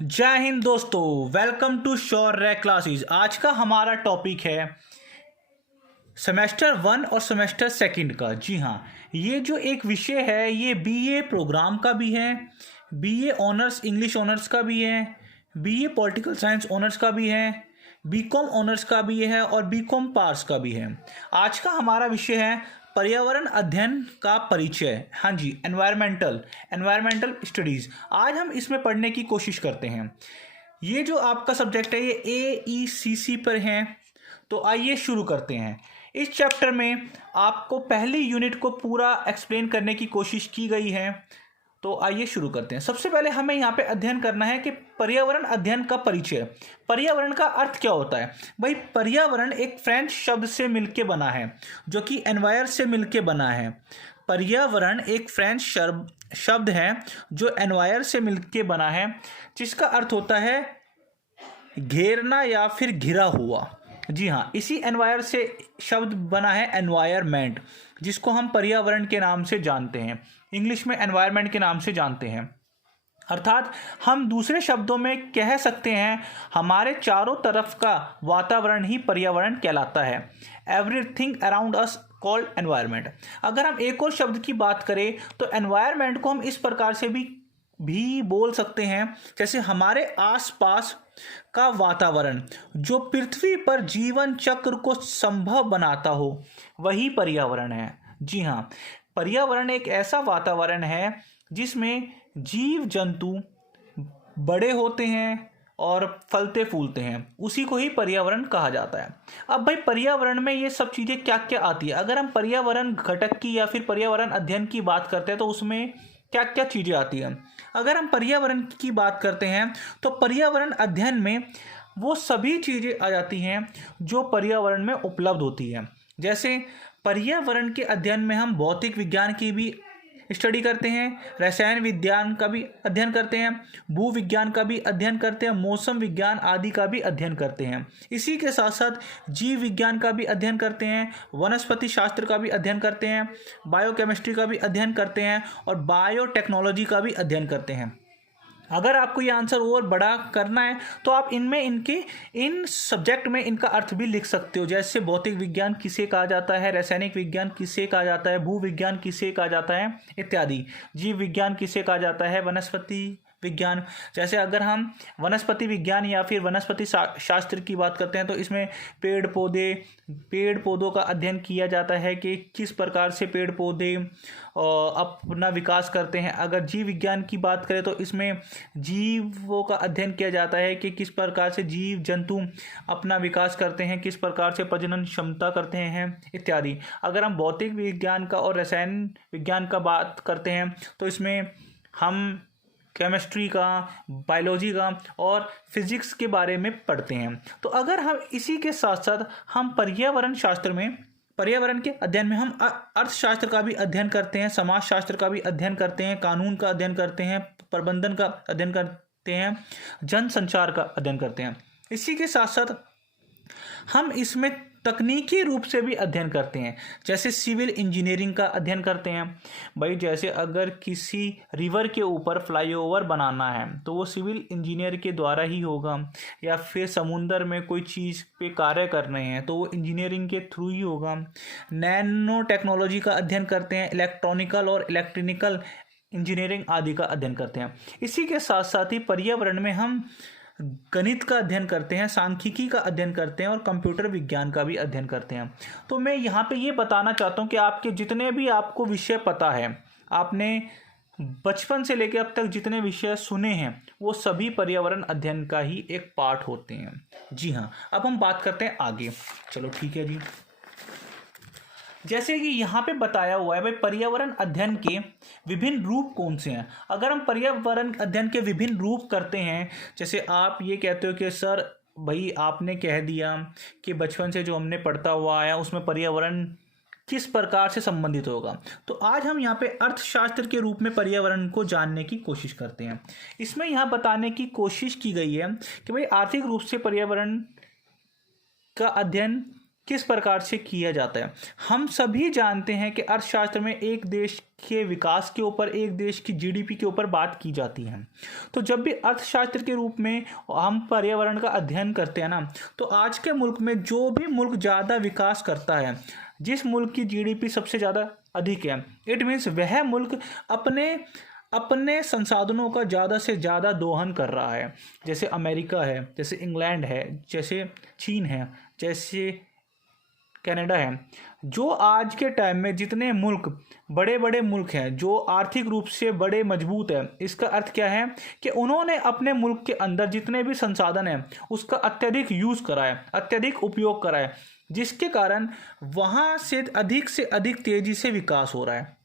जय हिंद दोस्तों, welcome to sure rack classes. आज का हमारा टॉपिक है सेमेस्टर 1 और सेमेस्टर सेकंड का। जी हाँ, ये जो एक विषय है ये बीए प्रोग्राम का भी है, बीए ऑनर्स इंग्लिश ऑनर्स का भी है, बीए पॉलिटिकल साइंस ऑनर्स का भी है, बीकॉम ऑनर्स का भी है और बीकॉम पार्स का भी है। आज का हमारा विषय है पर्यावरण अध्ययन का परिचय। हाँ जी, एनवायरमेंटल स्टडीज़। आज हम इसमें पढ़ने की कोशिश करते हैं। ये जो आपका सब्जेक्ट है ये AECC पर है। तो आइए शुरू करते हैं। इस चैप्टर में आपको पहली यूनिट को पूरा एक्सप्लेन करने की कोशिश की गई है। तो आइए शुरू करते हैं। सबसे पहले हमें यहाँ पे अध्ययन करना है कि पर्यावरण अध्ययन का परिचय। पर्यावरण का अर्थ क्या होता है भाई? पर्यावरण एक फ्रेंच शब्द से मिलके बना है जो कि एनवायर से मिलके बना है। पर्यावरण एक फ्रेंच शब्द है जो एनवायर से मिलके बना है, जिसका अर्थ होता है घेरना या फिर घिरा हुआ। जी हाँ, इसी एनवायर से शब्द बना है एनवायरमेंट, जिसको हम पर्यावरण के नाम से जानते हैं, इंग्लिश में एनवायरमेंट के नाम से जानते हैं। अर्थात हम दूसरे शब्दों में कह सकते हैं हमारे चारों तरफ का वातावरण ही पर्यावरण कहलाता है। Everything around us called environment. अगर हम एक और शब्द की बात करें तो एनवायरमेंट को हम इस प्रकार से भी बोल सकते हैं, जैसे हमारे आसपास का वातावरण जो पृथ्वी पर जीवन चक्र को संभव बनाता हो, वही पर्यावरण है। जी हाँ, पर्यावरण एक ऐसा वातावरण है जिसमें जीव जंतु बड़े होते हैं और फलते फूलते हैं, उसी को ही पर्यावरण कहा जाता है। अब भाई पर्यावरण में ये सब चीज़ें क्या क्या आती है? अगर हम पर्यावरण घटक की या फिर पर्यावरण अध्ययन की बात करते हैं तो उसमें क्या क्या चीज़ें आती हैं। अगर हम पर्यावरण की बात करते हैं तो पर्यावरण अध्ययन में वो सभी चीज़ें आ जाती हैं जो पर्यावरण में उपलब्ध होती हैं। जैसे पर्यावरण के अध्ययन में हम भौतिक विज्ञान की भी स्टडी करते हैं, रसायन विज्ञान का भी अध्ययन करते हैं, भू विज्ञान का भी अध्ययन करते हैं, मौसम विज्ञान आदि का भी अध्ययन करते हैं। इसी के साथ साथ जीव विज्ञान का भी अध्ययन करते हैं, वनस्पति शास्त्र का भी अध्ययन करते हैं, बायोकेमिस्ट्री का भी अध्ययन करते हैं और बायोटेक्नोलॉजी का भी अध्ययन करते हैं। अगर आपको ये आंसर और बड़ा करना है तो आप इन सब्जेक्ट में इनका अर्थ भी लिख सकते हो। जैसे भौतिक विज्ञान किसे कहा जाता है, रासायनिक विज्ञान किसे कहा जाता है, भू विज्ञान किसे कहा जाता है इत्यादि। जीव विज्ञान किसे कहा जाता है, वनस्पति विज्ञान। जैसे अगर हम वनस्पति विज्ञान या फिर वनस्पति शास्त्र की बात करते हैं तो इसमें पेड़ पौधों का अध्ययन किया जाता है कि किस प्रकार से पेड़ पौधे अपना विकास करते हैं। अगर जीव विज्ञान की बात करें तो इसमें जीवों का अध्ययन किया जाता है कि किस प्रकार से जीव जंतु अपना विकास करते हैं, किस प्रकार से प्रजनन क्षमता करते हैं इत्यादि। अगर हम भौतिक विज्ञान का और रसायन विज्ञान का बात करते हैं तो इसमें हम केमिस्ट्री का, बायोलॉजी का और फिजिक्स के बारे में पढ़ते हैं। तो अगर हम इसी के साथ साथ हम पर्यावरण के अध्ययन में हम अर्थशास्त्र का भी अध्ययन करते हैं, समाजशास्त्र का भी अध्ययन करते हैं, कानून का अध्ययन करते हैं, प्रबंधन का अध्ययन करते हैं, जनसंचार का अध्ययन करते हैं। इसी के साथ साथ हम इसमें तकनीकी रूप से भी अध्ययन करते हैं, जैसे सिविल इंजीनियरिंग का अध्ययन करते हैं। भाई जैसे अगर किसी रिवर के ऊपर फ्लाईओवर बनाना है तो वो सिविल इंजीनियर के द्वारा ही होगा, या फिर समुंदर में कोई चीज़ पे कार्य कर रहे हैं तो वो इंजीनियरिंग के थ्रू ही होगा। नैनो टेक्नोलॉजी का अध्ययन करते हैं, इलेक्ट्रॉनिकल और इलेक्ट्रिकल इंजीनियरिंग आदि का अध्ययन करते हैं। इसी के साथ साथ ही पर्यावरण में हम गणित का अध्ययन करते हैं, सांख्यिकी का अध्ययन करते हैं और कंप्यूटर विज्ञान का भी अध्ययन करते हैं। तो मैं यहाँ पे ये बताना चाहता हूँ कि आपके जितने भी आपको विषय पता है, आपने बचपन से लेकर अब तक जितने विषय सुने हैं वो सभी पर्यावरण अध्ययन का ही एक पार्ट होते हैं। जी हाँ, अब हम बात करते हैं आगे। चलो ठीक है जी। जैसे कि यहाँ पे बताया हुआ है भाई पर्यावरण अध्ययन के विभिन्न रूप कौन से हैं। अगर हम पर्यावरण अध्ययन के विभिन्न रूप करते हैं, जैसे आप ये कहते हो कि सर भाई आपने कह दिया कि बचपन से जो हमने पढ़ता हुआ आया उसमें पर्यावरण किस प्रकार से संबंधित होगा, तो आज हम यहाँ पे अर्थशास्त्र के रूप में पर्यावरण को जानने की कोशिश करते हैं। इसमें यहाँ बताने की कोशिश की गई है कि भाई आर्थिक रूप से पर्यावरण का अध्ययन किस प्रकार से किया जाता है। हम सभी जानते हैं कि अर्थशास्त्र में एक देश के विकास के ऊपर, एक देश की जीडीपी के ऊपर बात की जाती है। तो जब भी अर्थशास्त्र के रूप में हम पर्यावरण का अध्ययन करते हैं ना, तो आज के मुल्क में जो भी मुल्क ज़्यादा विकास करता है, जिस मुल्क की जीडीपी सबसे ज़्यादा अधिक है, इट मीन्स वह मुल्क अपने अपने संसाधनों का ज़्यादा से ज़्यादा दोहन कर रहा है। जैसे अमेरिका है, जैसे इंग्लैंड है, जैसे चीन है, जैसे कनाडा है। जो आज के टाइम में जितने मुल्क, बड़े बड़े मुल्क हैं जो आर्थिक रूप से बड़े मजबूत हैं, इसका अर्थ क्या है कि उन्होंने अपने मुल्क के अंदर जितने भी संसाधन हैं उसका अत्यधिक यूज़ करा है, अत्यधिक उपयोग करा है, जिसके कारण वहाँ से अधिक तेज़ी से विकास हो रहा है।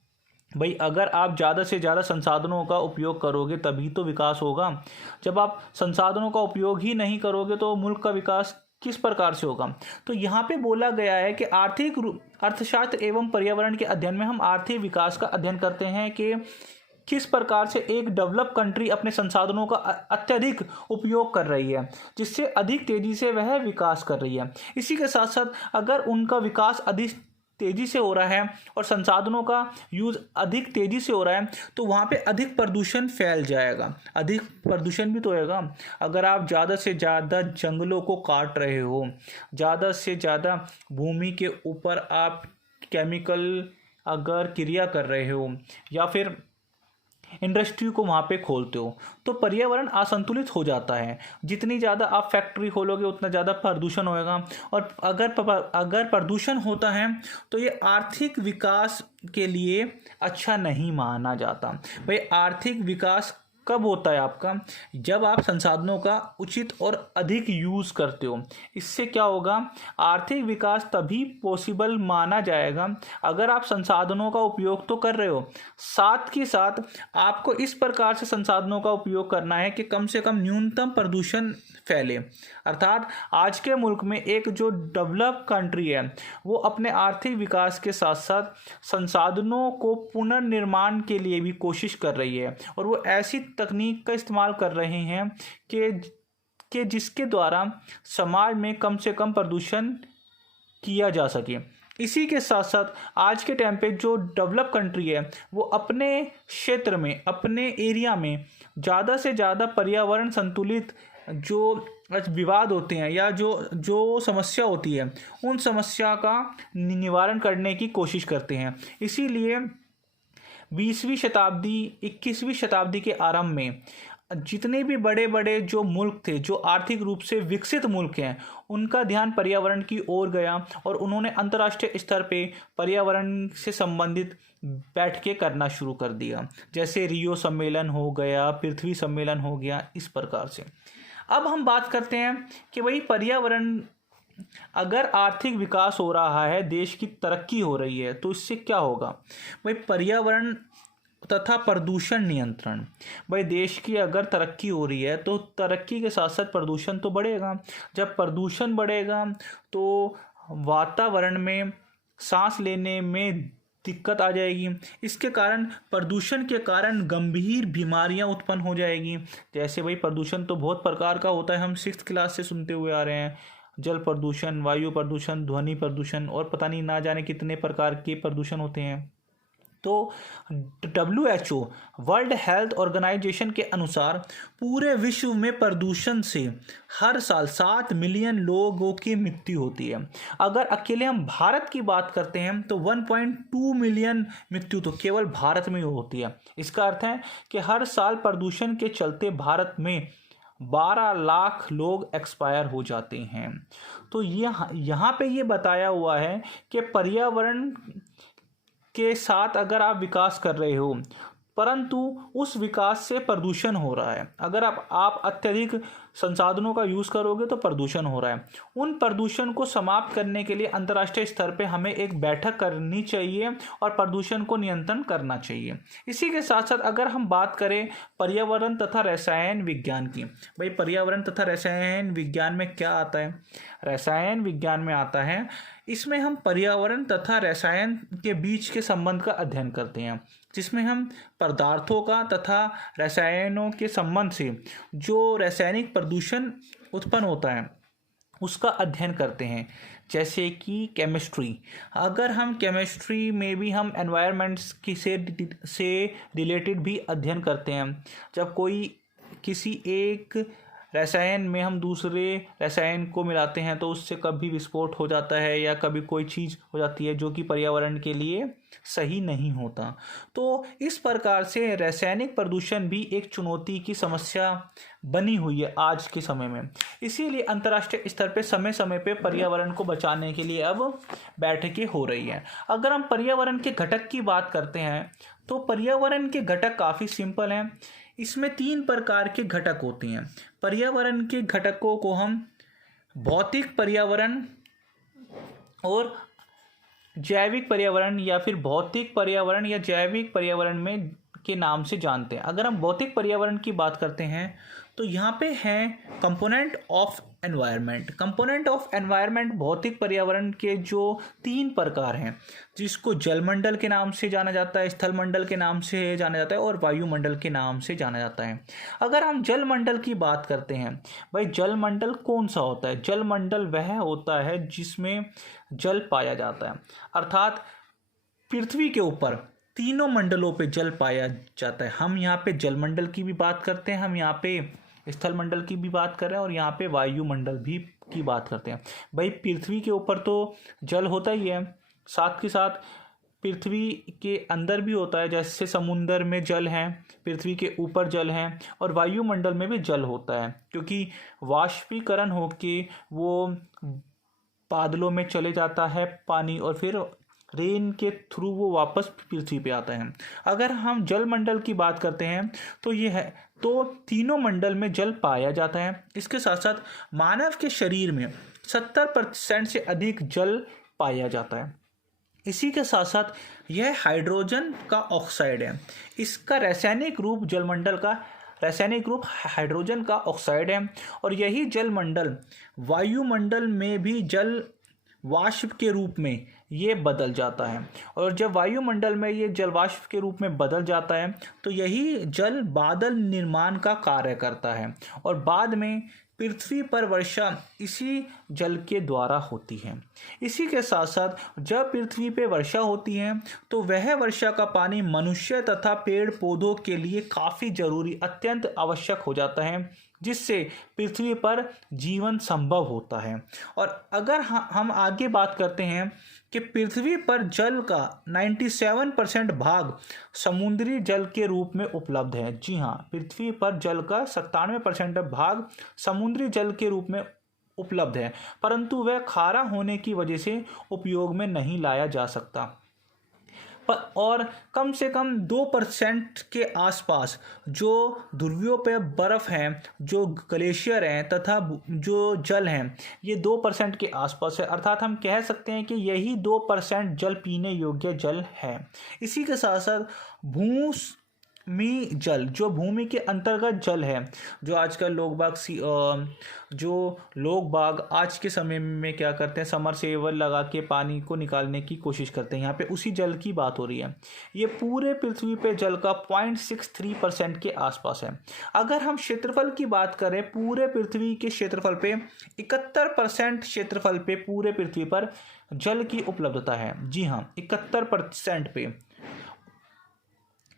भाई अगर आप ज़्यादा से ज़्यादा संसाधनों का उपयोग करोगे तभी तो विकास होगा। जब आप संसाधनों का उपयोग ही नहीं करोगे तो मुल्क का विकास किस प्रकार से होगा। तो यहाँ पे बोला गया है कि अर्थशास्त्र एवं पर्यावरण के अध्ययन में हम आर्थिक विकास का अध्ययन करते हैं कि किस प्रकार से एक डेवलप कंट्री अपने संसाधनों का अत्यधिक उपयोग कर रही है, जिससे अधिक तेज़ी से वह विकास कर रही है। इसी के साथ साथ अगर उनका विकास अधिक तेज़ी से हो रहा है और संसाधनों का यूज़ अधिक तेज़ी से हो रहा है तो वहाँ पे अधिक प्रदूषण फैल जाएगा। अधिक प्रदूषण भी तो होगा। अगर आप ज़्यादा से ज़्यादा जंगलों को काट रहे हो, ज़्यादा से ज़्यादा भूमि के ऊपर आप केमिकल अगर क्रिया कर रहे हो या फिर इंडस्ट्री को वहाँ पे खोलते हो तो पर्यावरण असंतुलित हो जाता है। जितनी ज़्यादा आप फैक्ट्री खोलोगे उतना ज़्यादा प्रदूषण होएगा, और अगर प्रदूषण होता है तो ये आर्थिक विकास के लिए अच्छा नहीं माना जाता। भाई आर्थिक विकास कब होता है आपका, जब आप संसाधनों का उचित और अधिक यूज़ करते हो। इससे क्या होगा, आर्थिक विकास तभी पॉसिबल माना जाएगा अगर आप संसाधनों का उपयोग तो कर रहे हो, साथ के साथ आपको इस प्रकार से संसाधनों का उपयोग करना है कि कम से कम न्यूनतम प्रदूषण फैले। अर्थात आज के मुल्क में एक जो डेवलप कंट्री है वो अपने आर्थिक विकास के साथ साथ संसाधनों को पुनर्निर्माण के लिए भी कोशिश कर रही है, और वो ऐसी तकनीक का इस्तेमाल कर रहे हैं कि जिसके द्वारा समाज में कम से कम प्रदूषण किया जा सके। इसी के साथ साथ आज के टाइम पे जो डेवलप कंट्री है वो अपने क्षेत्र में, अपने एरिया में ज़्यादा से ज़्यादा पर्यावरण संतुलित जो विवाद होते हैं या जो समस्या होती है उन समस्या का निवारण करने की कोशिश करते हैं। इसीलिए 20वीं शताब्दी 21वीं शताब्दी के आरंभ में जितने भी बड़े बड़े जो मुल्क थे, जो आर्थिक रूप से विकसित मुल्क हैं, उनका ध्यान पर्यावरण की ओर गया और उन्होंने अंतर्राष्ट्रीय स्तर पे पर्यावरण से संबंधित बैठकें करना शुरू कर दिया। जैसे रियो सम्मेलन हो गया, पृथ्वी सम्मेलन हो गया, इस प्रकार से। अब हम बात करते हैं कि भाई पर्यावरण, अगर आर्थिक विकास हो रहा है, देश की तरक्की हो रही है, तो इससे क्या होगा। भाई पर्यावरण तथा प्रदूषण नियंत्रण। भाई देश की अगर तरक्की हो रही है तो तरक्की के साथ साथ प्रदूषण तो बढ़ेगा। जब प्रदूषण बढ़ेगा तो वातावरण में सांस लेने में दिक्कत आ जाएगी। इसके कारण प्रदूषण के कारण गंभीर बीमारियां उत्पन्न हो जाएगी। जैसे भाई प्रदूषण तो बहुत प्रकार का होता है, हम 6th क्लास से सुनते हुए आ रहे हैं। जल प्रदूषण, वायु प्रदूषण, ध्वनि प्रदूषण और पता नहीं ना जाने कितने प्रकार के प्रदूषण होते हैं। तो WHO वर्ल्ड हेल्थ ऑर्गेनाइजेशन के अनुसार पूरे विश्व में प्रदूषण से हर साल 7 मिलियन लोगों की मृत्यु होती है। अगर अकेले हम भारत की बात करते हैं तो 1.2 मिलियन मृत्यु तो केवल भारत में होती है। इसका अर्थ है कि हर साल प्रदूषण के चलते भारत में 12 लाख लोग एक्सपायर हो जाते हैं। तो यहाँ पे ये बताया हुआ है कि पर्यावरण के साथ अगर आप विकास कर रहे हो परंतु उस विकास से प्रदूषण हो रहा है। अगर आप अत्यधिक संसाधनों का यूज़ करोगे तो प्रदूषण हो रहा है। उन प्रदूषण को समाप्त करने के लिए अंतर्राष्ट्रीय स्तर पे हमें एक बैठक करनी चाहिए और प्रदूषण को नियंत्रण करना चाहिए। इसी के साथ साथ अगर हम बात करें पर्यावरण तथा रसायन विज्ञान की, भाई पर्यावरण तथा रसायन विज्ञान में क्या आता है। रसायन विज्ञान में आता है, इसमें हम पर्यावरण तथा रसायन के बीच के संबंध का अध्ययन करते हैं, जिसमें हम पदार्थों का तथा रसायनों के संबंध से जो रासायनिक प्रदूषण उत्पन्न होता है उसका अध्ययन करते हैं, जैसे कि केमिस्ट्री। अगर हम केमिस्ट्री में भी हम एनवायरनमेंट्स की से रिलेटेड भी अध्ययन करते हैं। जब कोई किसी एक रसायन में हम दूसरे रसायन को मिलाते हैं तो उससे कभी विस्फोट हो जाता है या कभी कोई चीज़ हो जाती है जो कि पर्यावरण के लिए सही नहीं होता। तो इस प्रकार से रासायनिक प्रदूषण भी एक चुनौती की समस्या बनी हुई है आज के समय में। इसीलिए अंतर्राष्ट्रीय स्तर पे समय समय पे पर्यावरण को बचाने के लिए अब बैठकें हो रही हैं। अगर हम पर्यावरण के घटक की बात करते हैं तो पर्यावरण के घटक काफ़ी सिंपल हैं। इसमें 3 प्रकार के घटक होते हैं। पर्यावरण के घटकों को हम भौतिक पर्यावरण और जैविक पर्यावरण या फिर भौतिक पर्यावरण या जैविक पर्यावरण में के नाम से जानते हैं। अगर हम भौतिक पर्यावरण की बात करते हैं तो यहाँ पे हैं component of environment. Component of environment भौतिक पर्यावरण के जो 3 प्रकार हैं, जिसको जलमंडल के नाम से जाना जाता है, स्थलमंडल के नाम से जाना जाता है और वायुमंडल के नाम से जाना जाता है। अगर हम जलमंडल की बात करते हैं, भाई जलमंडल कौन सा होता है? जलमंडल वह होता है जिसमें जल पाया जाता है, अर्थात पृथ्वी के ऊपर तीनों मंडलों पे जल पाया जाता है। हम यहाँ पे जलमंडल की भी बात करते हैं, हम यहाँ पे स्थलमंडल की भी बात कर रहे हैं और यहाँ पे वायुमंडल भी की बात करते हैं। भाई पृथ्वी के ऊपर तो जल होता ही है, साथ के साथ पृथ्वी के अंदर भी होता है, जैसे समुंदर में जल है, पृथ्वी के ऊपर जल है और वायुमंडल में भी जल होता है, क्योंकि वाष्पीकरण होके वो बादलों में चले जाता है पानी और फिर रेन के थ्रू वो वापस पृथ्वी पे आता है। अगर हम जलमंडल की बात करते हैं तो ये है, तो तीनों मंडल में जल पाया जाता है। इसके साथ साथ मानव के शरीर में 70% से अधिक जल पाया जाता है। इसी के साथ साथ यह हाइड्रोजन का ऑक्साइड है। इसका रासायनिक रूप जलमंडल का रासायनिक रूप हाइड्रोजन का ऑक्साइड है और यही जलमंडल वायुमंडल में भी जल वाष्प के रूप में ये बदल जाता है और जब वायुमंडल में ये जल वाष्प के रूप में बदल जाता है तो यही जल बादल निर्माण का कार्य करता है और बाद में पृथ्वी पर वर्षा इसी जल के द्वारा होती है। इसी के साथ साथ जब पृथ्वी पे वर्षा होती है तो वह वर्षा का पानी मनुष्य तथा पेड़ पौधों के लिए काफ़ी जरूरी, अत्यंत आवश्यक हो जाता है, जिससे पृथ्वी पर जीवन संभव होता है। और अगर हम आगे बात करते हैं कि पृथ्वी पर जल का 97% भाग समुद्री जल के रूप में उपलब्ध है। जी हाँ, पृथ्वी पर जल का 97% भाग समुद्री जल के रूप में उपलब्ध है, परंतु वह खारा होने की वजह से उपयोग में नहीं लाया जा सकता। और कम से कम 2% के आसपास जो ध्रुवियों पे बर्फ़ हैं, जो ग्लेशियर हैं तथा जो जल हैं, ये 2% के आसपास है, अर्थात हम कह सकते हैं कि यही 2% जल पीने योग्य जल है। इसी के साथ साथ भूमि जल, जो भूमि के अंतर्गत जल है, जो आजकल लोग बाग आज के समय में क्या करते हैं, समरसेबल लगा के पानी को निकालने की कोशिश करते हैं। यहाँ पे उसी जल की बात हो रही है। ये पूरे पृथ्वी पे जल का 0.63% के आसपास है। अगर हम क्षेत्रफल की बात करें, पूरे पृथ्वी के क्षेत्रफल पे 71% क्षेत्रफल पे पूरे पृथ्वी पर जल की उपलब्धता है। जी हाँ, 71% पे।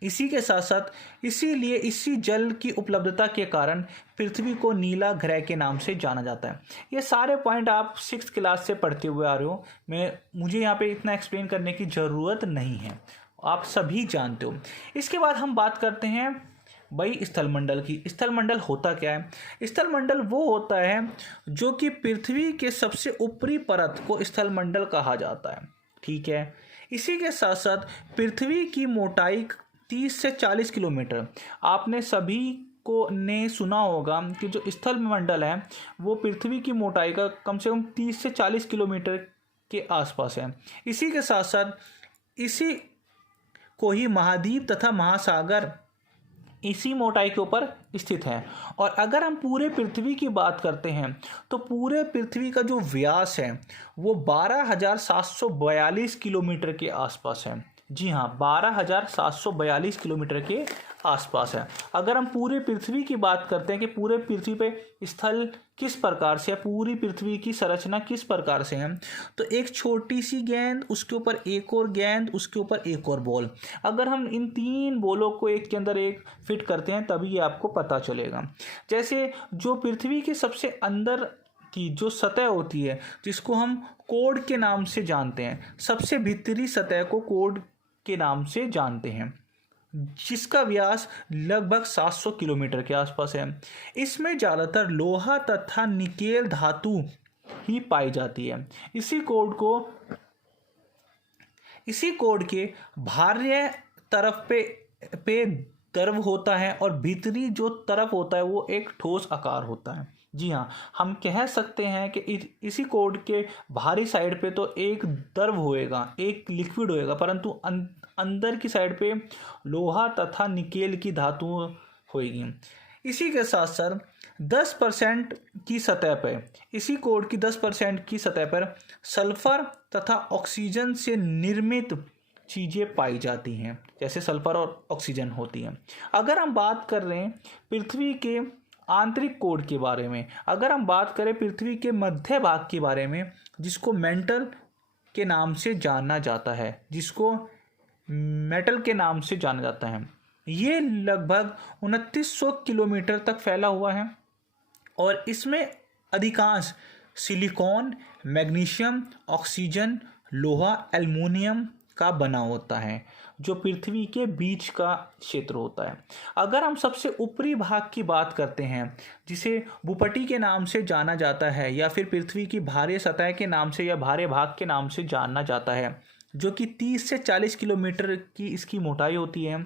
इसी के साथ साथ इसीलिए इसी जल की उपलब्धता के कारण पृथ्वी को नीला ग्रह के नाम से जाना जाता है। ये सारे पॉइंट आप 6th क्लास से पढ़ते हुए आ रहे हो, मुझे यहाँ पे इतना एक्सप्लेन करने की ज़रूरत नहीं है, आप सभी जानते हो। इसके बाद हम बात करते हैं भाई स्थलमंडल की। स्थलमंडल होता क्या है? स्थलमंडल वो होता है जो कि पृथ्वी के सबसे ऊपरी परत को स्थलमंडल कहा जाता है। ठीक है, इसी के साथ साथ पृथ्वी की मोटाई 30 से 40 किलोमीटर। आपने सभी को ने सुना होगा कि जो स्थलमंडल है वो पृथ्वी की मोटाई का कम से कम 30 से 40 किलोमीटर के आसपास है। इसी के साथ साथ इसी को ही महाद्वीप तथा महासागर इसी मोटाई के ऊपर स्थित है। और अगर हम पूरे पृथ्वी की बात करते हैं तो पूरे पृथ्वी का जो व्यास है वो 12,742 किलोमीटर के आसपास है। जी हाँ, 12,742 किलोमीटर के आसपास है। अगर हम पूरे पृथ्वी की बात करते हैं कि पूरे पृथ्वी पे स्थल किस प्रकार से है, पूरी पृथ्वी की संरचना किस प्रकार से है, तो एक छोटी सी गेंद, उसके ऊपर एक और गेंद, उसके ऊपर एक और बॉल, अगर हम इन 3 बॉलों को एक के अंदर एक फिट करते हैं तभी ये आपको पता चलेगा। जैसे जो पृथ्वी के सबसे अंदर की जो सतह होती है जिसको हम कोड के नाम से जानते हैं, सबसे भीतरी सतह को कोड के नाम से जानते हैं, जिसका व्यास लगभग 700 किलोमीटर के आसपास है। इसमें ज़्यादातर लोहा तथा निकेल धातु ही पाई जाती है। इसी कोड के बाह्य तरफ पे द्रव होता है और भीतरी जो तरफ होता है वो एक ठोस आकार होता है। जी हाँ, हम कह सकते हैं कि इसी कोड के बाहरी साइड पे तो एक द्रव होएगा, एक लिक्विड होएगा, परंतु अंदर की साइड पे लोहा तथा निकेल की धातु होएगी। इसी के साथ साथ 10% की सतह पर, इसी कोड की 10% की सतह पर सल्फर तथा ऑक्सीजन से निर्मित चीज़ें पाई जाती हैं, जैसे सल्फर और ऑक्सीजन होती हैं। अगर हम बात कर रहे हैं पृथ्वी के आंतरिक कोड के बारे में, अगर हम बात करें पृथ्वी के मध्य भाग के बारे में, जिसको मेंटल के नाम से जाना जाता है, जिसको मेटल के नाम से जाना जाता है, ये लगभग 2900 किलोमीटर तक फैला हुआ है और इसमें अधिकांश सिलिकॉन, मैग्नीशियम, ऑक्सीजन, लोहा, एल्युमिनियम का बना होता है, जो पृथ्वी के बीच का क्षेत्र होता है। अगर हम सबसे ऊपरी भाग की बात करते हैं, जिसे भूपटि के नाम से जाना जाता है या फिर पृथ्वी की बाह्य सतह के नाम से या बाह्य भाग के नाम से जाना जाता है, जो कि 30 से 40 किलोमीटर की इसकी मोटाई होती है।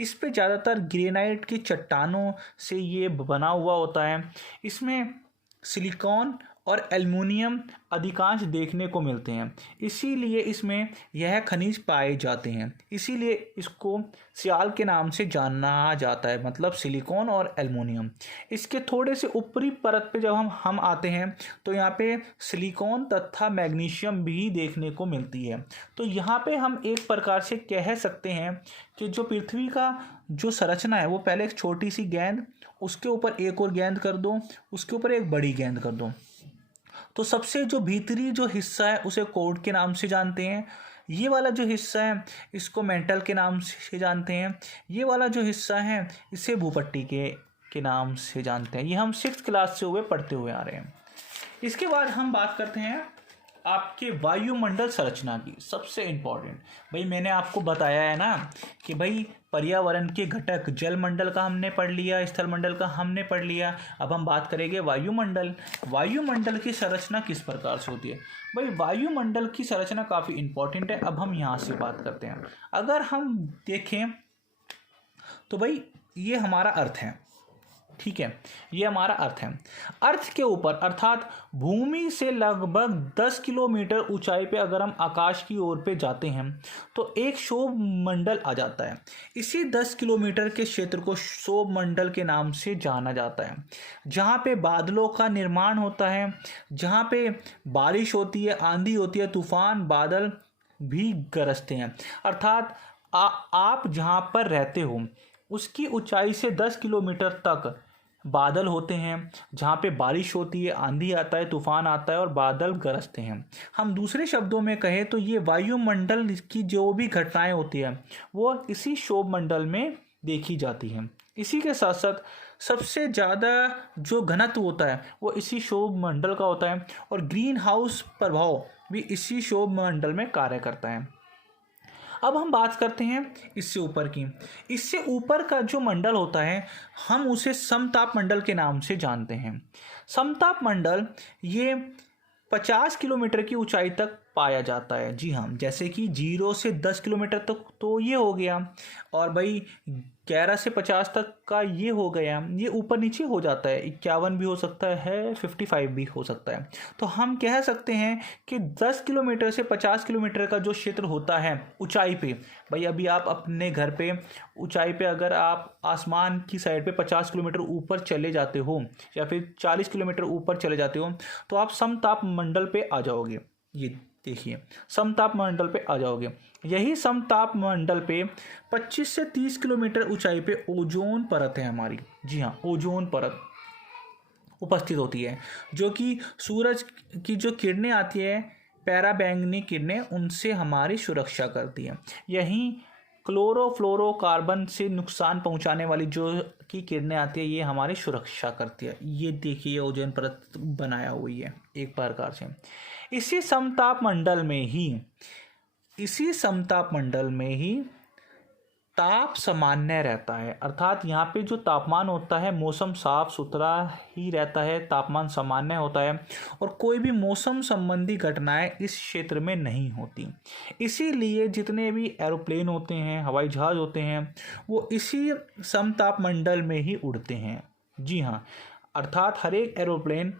इस पे ज़्यादातर ग्रेनाइट की चट्टानों से ये बना हुआ होता है। इसमें सिलिकॉन और एल्युमिनियम अधिकांश देखने को मिलते हैं, इसीलिए इसमें यह खनिज पाए जाते हैं, इसीलिए इसको सियाल के नाम से जाना जाता है, मतलब सिलिकॉन और एल्युमिनियम। इसके थोड़े से ऊपरी परत पे जब हम आते हैं तो यहाँ पे सिलिकॉन तथा मैग्नीशियम भी देखने को मिलती है। तो यहाँ पे हम एक प्रकार से कह सकते हैं कि जो पृथ्वी का जो संरचना है वो पहले एक छोटी सी गेंद, उसके ऊपर एक और गेंद कर दो, उसके ऊपर एक बड़ी गेंद कर दो, तो सबसे जो भीतरी जो हिस्सा है उसे कोड के नाम से जानते हैं। ये वाला जो हिस्सा है इसको मेंटल के नाम से जानते हैं। ये वाला जो हिस्सा है इसे भूपट्टी के नाम से जानते हैं। ये हम 6th क्लास से हुए पढ़ते हुए आ रहे हैं। इसके बाद हम बात करते हैं आपके वायुमंडल संरचना की। सबसे इम्पोर्टेंट भाई, मैंने आपको बताया है ना कि भाई पर्यावरण के घटक, जलमंडल का हमने पढ़ लिया, स्थलमंडल का हमने पढ़ लिया, अब हम बात करेंगे वायुमंडल। वायुमंडल की संरचना किस प्रकार से होती है? भाई वायुमंडल की संरचना काफ़ी इम्पोर्टेंट है। अब हम यहाँ से बात करते हैं। अगर हम देखें तो भाई ये हमारा अर्थ है, ठीक है, ये हमारा अर्थ है। अर्थ के ऊपर अर्थात भूमि से लगभग 10 किलोमीटर ऊंचाई पे अगर हम आकाश की ओर पे जाते हैं तो एक क्षोभ मंडल आ जाता है। इसी 10 किलोमीटर के क्षेत्र को क्षोभ मंडल के नाम से जाना जाता है, जहाँ पे बादलों का निर्माण होता है, जहाँ पे बारिश होती है, आंधी होती है, तूफान, बादल भी गरजते हैं। अर्थात आप जहाँ पर रहते हो उसकी ऊंचाई से 10 किलोमीटर तक बादल होते हैं, जहाँ पे बारिश होती है, आंधी आता है, तूफान आता है और बादल गरजते हैं। हम दूसरे शब्दों में कहें तो ये वायुमंडल की जो भी घटनाएं होती हैं वो इसी क्षोभ मंडल में देखी जाती हैं। इसी के साथ साथ सबसे ज़्यादा जो घनत्व होता है वो इसी क्षोभ मंडल का होता है और ग्रीन हाउस प्रभाव भी इसी क्षोभ मंडल में कार्य करता है। अब हम बात करते हैं इससे ऊपर की। इससे ऊपर का जो मंडल होता है हम उसे समताप मंडल के नाम से जानते हैं। समताप मंडल ये 50 किलोमीटर की ऊंचाई तक पाया जाता है। जी हाँ, जैसे कि 0 से 10 किलोमीटर तक तो ये हो गया, और भाई 11 से 50 तक का ये हो गया। ये ऊपर नीचे हो जाता है, 51 भी हो सकता है, 55 भी हो सकता है। तो हम कह सकते हैं कि 10 किलोमीटर से 50 किलोमीटर का जो क्षेत्र होता है ऊंचाई पे, भाई अभी आप अपने घर पे ऊंचाई पे अगर आप आसमान की साइड पे 50 किलोमीटर ऊपर चले जाते हो या फिर 40 किलोमीटर ऊपर चले जाते हो तो आप समताप मंडल पे आ जाओगे। ये देखिए समताप मंडल पे आ जाओगे। यही समताप मंडल पे 25 से 30 किलोमीटर ऊंचाई पे ओजोन परत है हमारी। जी हाँ, ओजोन परत उपस्थित होती है, जो कि सूरज की जो किरणें आती है, पैराबैंगनी किरणें, उनसे हमारी सुरक्षा करती है। यहीं क्लोरोफ्लोरोकार्बन से नुकसान पहुंचाने वाली जो की किरणें आती है, ये हमारी सुरक्षा करती है। ये देखिए ओजोन परत बनाया हुई है एक प्रकार से। इसी समताप मंडल में ही ताप सामान्य रहता है, अर्थात यहाँ पे जो तापमान होता है, मौसम साफ सुथरा ही रहता है, तापमान सामान्य होता है और कोई भी मौसम संबंधी घटनाएं इस क्षेत्र में नहीं होती। इसीलिए जितने भी एरोप्लेन होते हैं, हवाई जहाज होते हैं, वो इसी समताप मंडल में ही उड़ते हैं। जी हाँ, अर्थात हर एक एरोप्लेन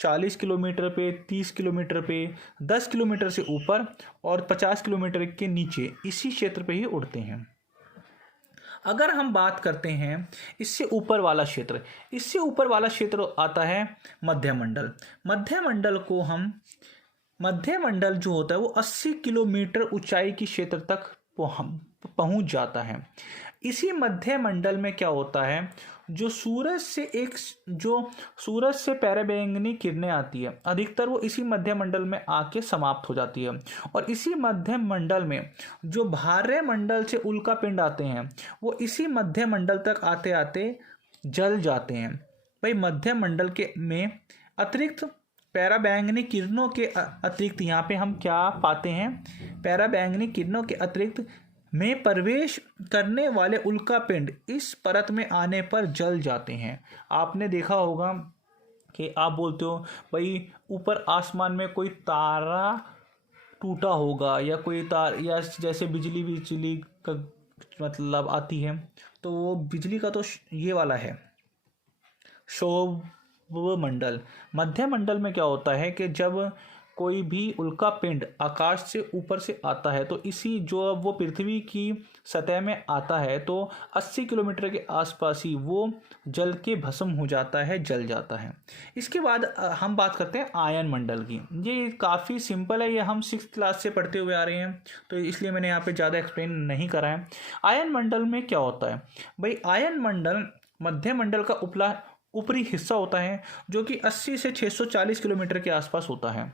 40 किलोमीटर पे, 30 किलोमीटर पे, 10 किलोमीटर से ऊपर और 50 किलोमीटर के नीचे इसी क्षेत्र पे ही उड़ते हैं। अगर हम बात करते हैं इससे ऊपर वाला क्षेत्र, इससे ऊपर वाला क्षेत्र आता है मध्य मंडल। मध्य मंडल जो होता है वो 80 किलोमीटर ऊंचाई की क्षेत्र तक पहुंच जाता है। इसी मध्य मंडल में क्या होता है, जो सूरज से पराबैंगनी किरणें आती है, अधिकतर वो इसी मध्य मंडल में आके समाप्त हो जाती है। और इसी मध्य मंडल में जो भारे मंडल से उल्कापिंड आते हैं, वो इसी मध्य मंडल तक आते आते जल जाते हैं। भाई मध्य मंडल में अतिरिक्त पराबैंगनी किरणों के अतिरिक्त यहाँ पे हम क्या पाते हैं, पराबैंगनी किरणों के अतिरिक्त में प्रवेश करने वाले उल्कापिंड इस परत में आने पर जल जाते हैं। आपने देखा होगा कि आप बोलते हो भाई ऊपर आसमान में कोई तारा टूटा होगा या कोई तार, या जैसे बिजली का मतलब आती है, तो वो बिजली का तो ये वाला है शोभ मंडल। मध्य मंडल में क्या होता है कि जब कोई भी उल्कापिंड आकाश से ऊपर से आता है, तो इसी जो अब वो पृथ्वी की सतह में आता है, तो 80 किलोमीटर के आसपास ही वो जल के भस्म हो जाता है, जल जाता है। इसके बाद हम बात करते हैं आयन मंडल की। ये काफ़ी सिंपल है, ये हम 6th क्लास से पढ़ते हुए आ रहे हैं, तो इसलिए मैंने यहाँ पे ज़्यादा एक्सप्लेन नहीं करा है। आयन मंडल में क्या होता है भाई, आयन मंडल मध्य मंडल का ऊपरी हिस्सा होता है, जो कि 80 से 640 किलोमीटर के आसपास होता है।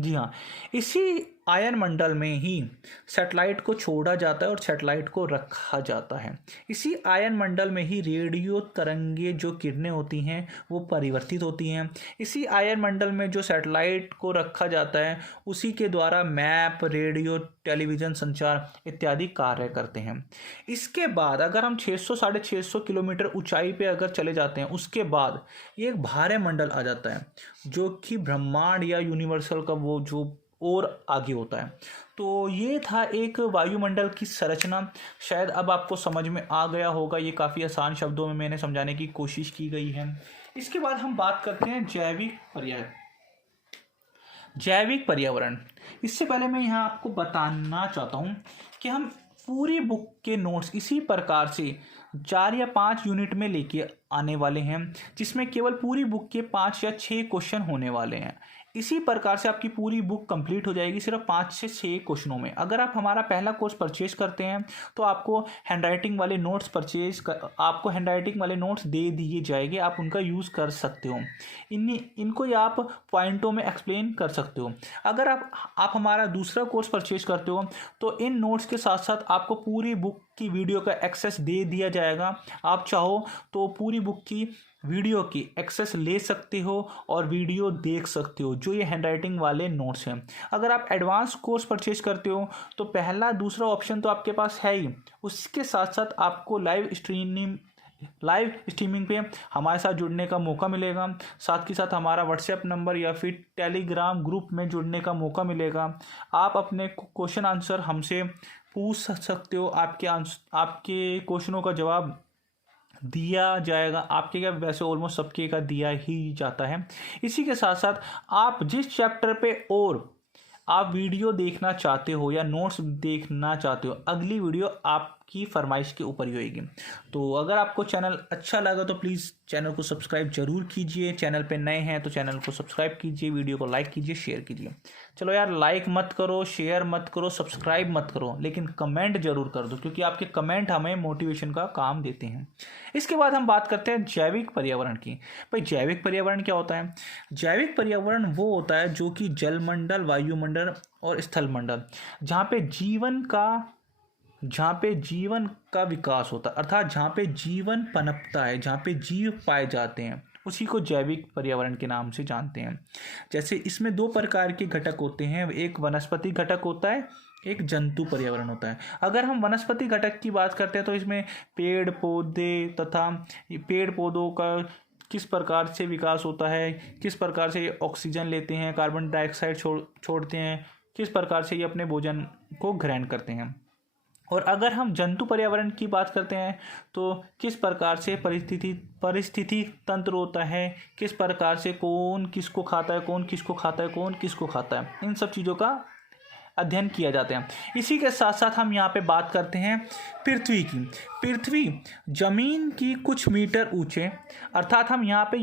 जी हाँ, इसी आयन मंडल में ही सैटेलाइट को छोड़ा जाता है और सैटेलाइट को रखा जाता है। इसी आयन मंडल में ही रेडियो तरंगे जो किरणें होती हैं वो परिवर्तित होती हैं। इसी आयन मंडल में जो सैटेलाइट को रखा जाता है, उसी के द्वारा मैप, रेडियो, टेलीविज़न संचार इत्यादि कार्य करते हैं। इसके बाद अगर हम 600-650 किलोमीटर ऊंचाई पे अगर चले जाते हैं, उसके बाद एक भारे मंडल आ जाता है, जो कि ब्रह्मांड या यूनिवर्सल का वो जो और आगे होता है। तो ये था एक वायुमंडल की संरचना। शायद अब आपको समझ में आ गया होगा, ये काफ़ी आसान शब्दों में मैंने समझाने की कोशिश की गई है। इसके बाद हम बात करते हैं जैविक पर्यावरण। इससे पहले मैं यहाँ आपको बताना चाहता हूँ कि हम पूरी बुक के नोट्स इसी प्रकार से 4 या 5 यूनिट में लेके आने वाले हैं, जिसमें केवल पूरी बुक के 5 या 6 क्वेश्चन होने वाले हैं। इसी प्रकार से आपकी पूरी बुक कंप्लीट हो जाएगी सिर्फ 5 से 6 क्वेश्चनों में। अगर आप हमारा पहला कोर्स परचेज करते हैं, तो आपको हैंडराइटिंग वाले नोट्स दे दिए जाएंगे, आप उनका यूज़ कर सकते हो। इनको आप पॉइंटों में एक्सप्लेन कर सकते हो। अगर आप हमारा दूसरा कोर्स परचेज करते हो, तो इन नोट्स के साथ साथ आपको पूरी बुक की वीडियो का एक्सेस दे दिया जाएगा। आप चाहो तो पूरी बुक की वीडियो की एक्सेस ले सकते हो और वीडियो देख सकते हो, जो ये हैंडराइटिंग वाले नोट्स हैं। अगर आप एडवांस कोर्स परचेज करते हो, तो पहला दूसरा ऑप्शन तो आपके पास है ही, उसके साथ साथ आपको लाइव स्ट्रीमिंग पे हमारे साथ जुड़ने का मौका मिलेगा। साथ ही साथ हमारा व्हाट्सएप नंबर या फिर टेलीग्राम ग्रुप में जुड़ने का मौका मिलेगा। आप अपने क्वेश्चन आंसर हमसे पूछ सकते हो, आपके क्वेश्चनों का जवाब दिया जाएगा। आपके क्या, वैसे ऑलमोस्ट सबके का दिया ही जाता है। इसी के साथ साथ आप जिस चैप्टर पे और आप वीडियो देखना चाहते हो या नोट्स देखना चाहते हो, अगली वीडियो आप आपकी फरमाइश के ऊपर ही होएगी। तो अगर आपको चैनल अच्छा लगा तो प्लीज़ चैनल को सब्सक्राइब जरूर कीजिए। चैनल पे नए हैं तो चैनल को सब्सक्राइब कीजिए, वीडियो को लाइक कीजिए, शेयर कीजिए। चलो यार, लाइक मत करो, शेयर मत करो, सब्सक्राइब मत करो, लेकिन कमेंट जरूर कर दो, क्योंकि आपके कमेंट हमें मोटिवेशन का काम देते हैं। इसके बाद हम बात करते हैं जैविक पर्यावरण की। भाई जैविक पर्यावरण क्या होता है? जैविक पर्यावरण वो होता है जो कि जलमंडल, वायुमंडल और स्थलमंडल, जहाँ पे जीवन का विकास होता है, अर्थात जहाँ पे जीवन पनपता है, जहाँ पे जीव पाए जाते हैं, उसी को जैविक पर्यावरण के नाम से जानते हैं। जैसे इसमें 2 प्रकार के घटक होते हैं, एक वनस्पति घटक होता है, एक जंतु पर्यावरण होता है। अगर हम वनस्पति घटक की बात करते हैं तो इसमें पेड़ पौधे तथा पेड़ पौधों का किस प्रकार से विकास होता है, किस प्रकार से ये ऑक्सीजन लेते हैं, कार्बन डाइऑक्साइड छोड़ते हैं, किस प्रकार से ये अपने भोजन को ग्रहण करते हैं। और अगर हम जंतु पर्यावरण की बात करते हैं तो किस प्रकार से परिस्थिति तंत्र होता है, किस प्रकार से कौन किसको खाता है, कौन किसको खाता है, कौन किसको खाता है, इन सब चीज़ों का अध्ययन किया जाता है। इसी के साथ साथ हम यहाँ पे बात करते हैं पृथ्वी की। पृथ्वी जमीन की कुछ मीटर ऊंचे, अर्थात हम यहाँ पे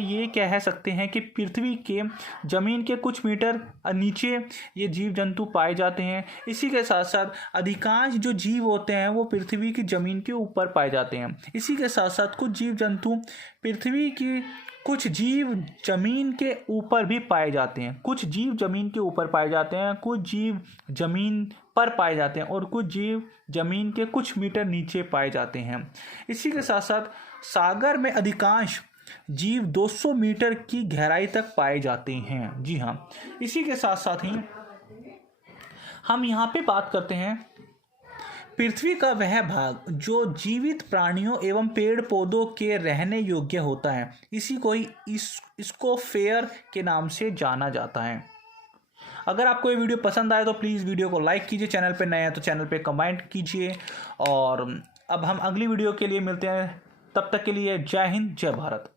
ये कह सकते हैं कि पृथ्वी के जमीन के कुछ मीटर नीचे ये जीव जंतु पाए जाते हैं। इसी के साथ साथ अधिकांश जो जीव होते हैं वो पृथ्वी की जमीन के ऊपर पाए जाते हैं। इसी के साथ साथ कुछ जीव जंतु पृथ्वी की, कुछ जीव जमीन के ऊपर भी पाए जाते हैं। कुछ जीव जमीन के ऊपर पाए जाते हैं, कुछ जीव जमीन पर पाए जाते हैं और कुछ जीव जमीन के कुछ मीटर नीचे पाए जाते हैं। इसी के साथ साथ सागर में अधिकांश जीव 200 मीटर की गहराई तक पाए जाते हैं। जी हाँ, इसी के साथ साथ ही हम यहाँ पे बात करते हैं पृथ्वी का वह भाग जो जीवित प्राणियों एवं पेड़ पौधों के रहने योग्य होता है, इसी को ही स्फीयर के नाम से जाना जाता है। अगर आपको ये वीडियो पसंद आए तो प्लीज़ वीडियो को लाइक कीजिए, चैनल पे नए हैं तो चैनल पे कमेंट कीजिए। और अब हम अगली वीडियो के लिए मिलते हैं, तब तक के लिए जय हिंद, जय भारत।